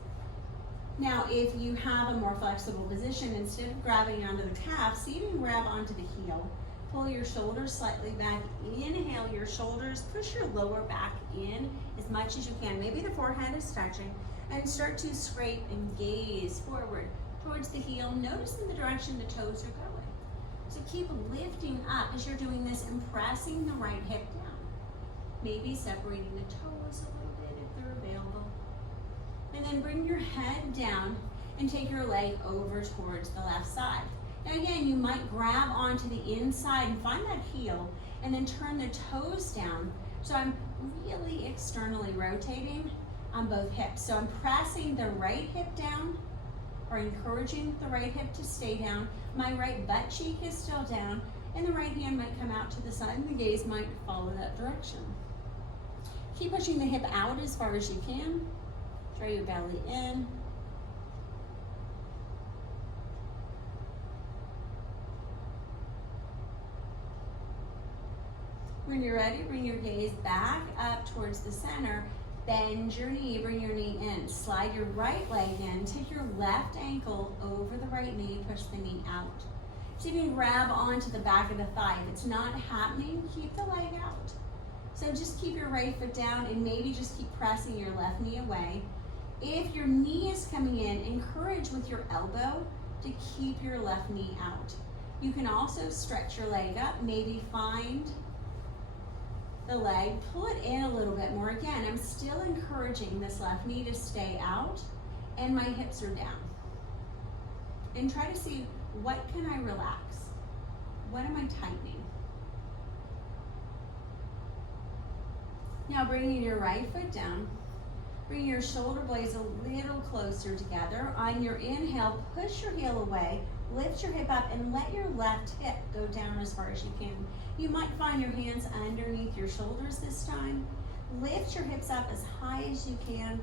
Now, if you have a more flexible position, instead of grabbing onto the calf, see if you can grab onto the heel. Pull your shoulders slightly back, inhale your shoulders, push your lower back in as much as you can. Maybe the forehead is touching, and start to scrape and gaze forward towards the heel. Notice in the direction the toes are going. So keep lifting up as you're doing this and pressing the right hip down. Maybe separating the toes a little bit if they're available. And then bring your head down and take your leg over towards the left side. Now again, you might grab onto the inside and find that heel, and then turn the toes down. So I'm really externally rotating on both hips. So I'm pressing the right hip down, or encouraging the right hip to stay down. My right butt cheek is still down, and the right hand might come out to the side, and the gaze might follow that direction. Keep pushing the hip out as far as you can. Draw your belly in. When you're ready, bring your gaze back up towards the center. Bend your knee, bring your knee in. Slide your right leg in. Take your left ankle over the right knee, push the knee out. See if you can grab onto the back of the thigh. If it's not happening, keep the leg out. So just keep your right foot down, and maybe just keep pressing your left knee away. If your knee is coming in, encourage with your elbow to keep your left knee out. You can also stretch your leg up, maybe find the leg, pull it in a little bit more. Again, I'm still encouraging this left knee to stay out, and my hips are down. And try to see, what can I relax? What am I tightening? Now bringing your right foot down, bring your shoulder blades a little closer together. On your inhale, push your heel away, lift your hip up, and let your left hip go down as far as you can. You might find your hands underneath your shoulders this time. Lift your hips up as high as you can.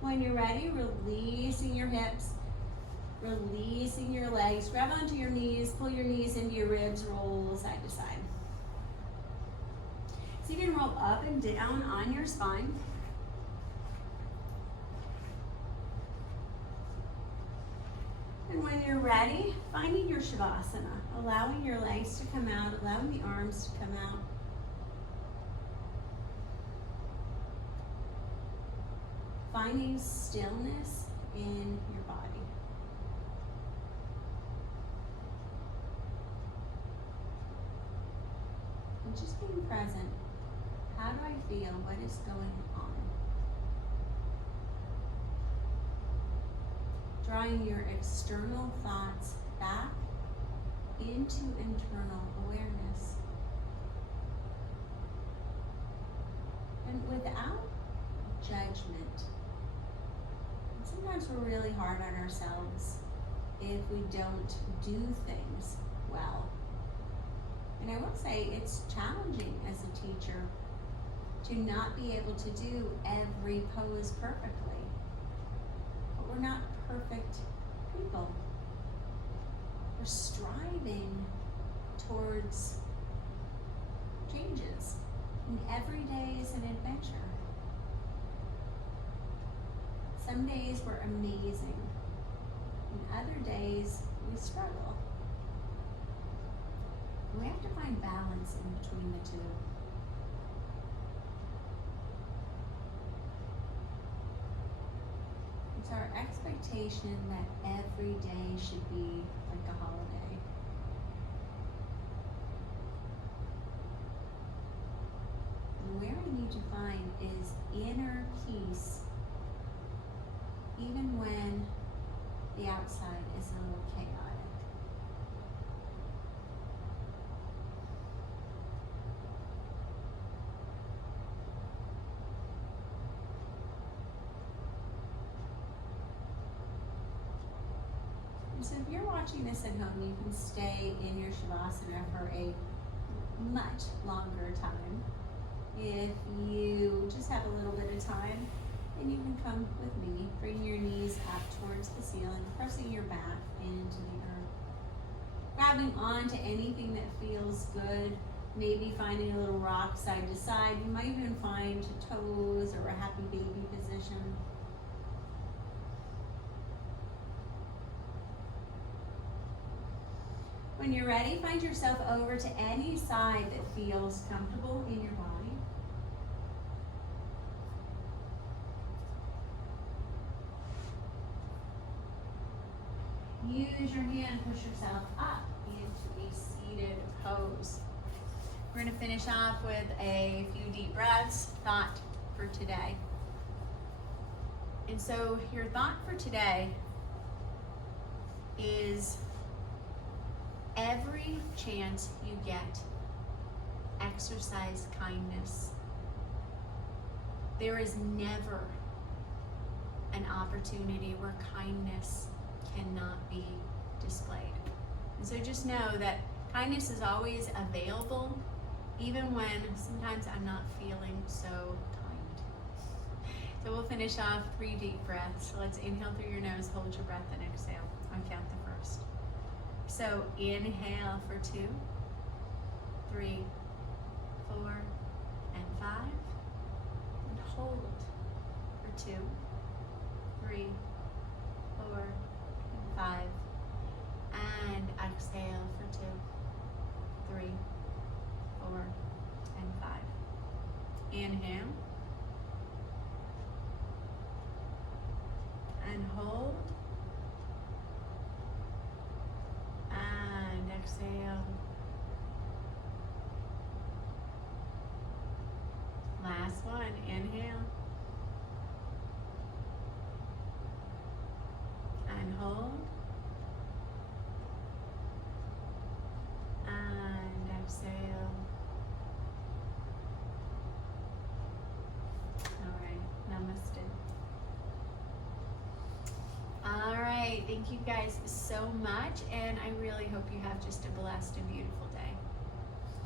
When you're ready, releasing your hips, releasing your legs. Grab onto your knees, pull your knees into your ribs, roll side to side. So you can roll up and down on your spine. And when you're ready, finding your Shavasana, allowing your legs to come out, allowing the arms to come out. Finding stillness in your body. And just being present. How do I feel? What is going on? Drawing your external thoughts back into internal awareness. And without judgment. And sometimes we're really hard on ourselves if we don't do things well. And I will say it's challenging as a teacher to not be able to do every pose perfectly. But we're not perfect people. We're striving towards changes. And every day is an adventure. Some days we're amazing. And other days we struggle. We have to find balance in between the two. It's our expectation that every day should be like a holiday. And where we need to find is inner peace, even when the outside is a little chaotic. And so if you're watching this at home, you can stay in your Shavasana for a much longer time. If you just have a little bit of time, then you can come with me. Bring your knees up towards the ceiling, pressing your back into the earth. Grabbing onto anything that feels good, maybe finding a little rock side to side. You might even find toes or a happy baby position. When you're ready, find yourself over to any side that feels comfortable in your body. Use your hand, push yourself up into a seated pose. We're going to finish off with a few deep breaths, thought for today. And so your thought for today is every chance you get, exercise kindness. There is never an opportunity where kindness cannot be displayed. And so just know that kindness is always available, even when sometimes I'm not feeling so kind. So we'll finish off 3 deep breaths. So let's inhale through your nose, hold your breath, and exhale. On count the first. So inhale for 2, 3, 4, and 5. And hold for 2, 3, 4, 5, and exhale for 2, 3, 4, and 5. Inhale and hold and exhale. Last one, inhale and hold. And exhale. All right, namaste. All right, thank you guys so much, and I really hope you have just a blessed and beautiful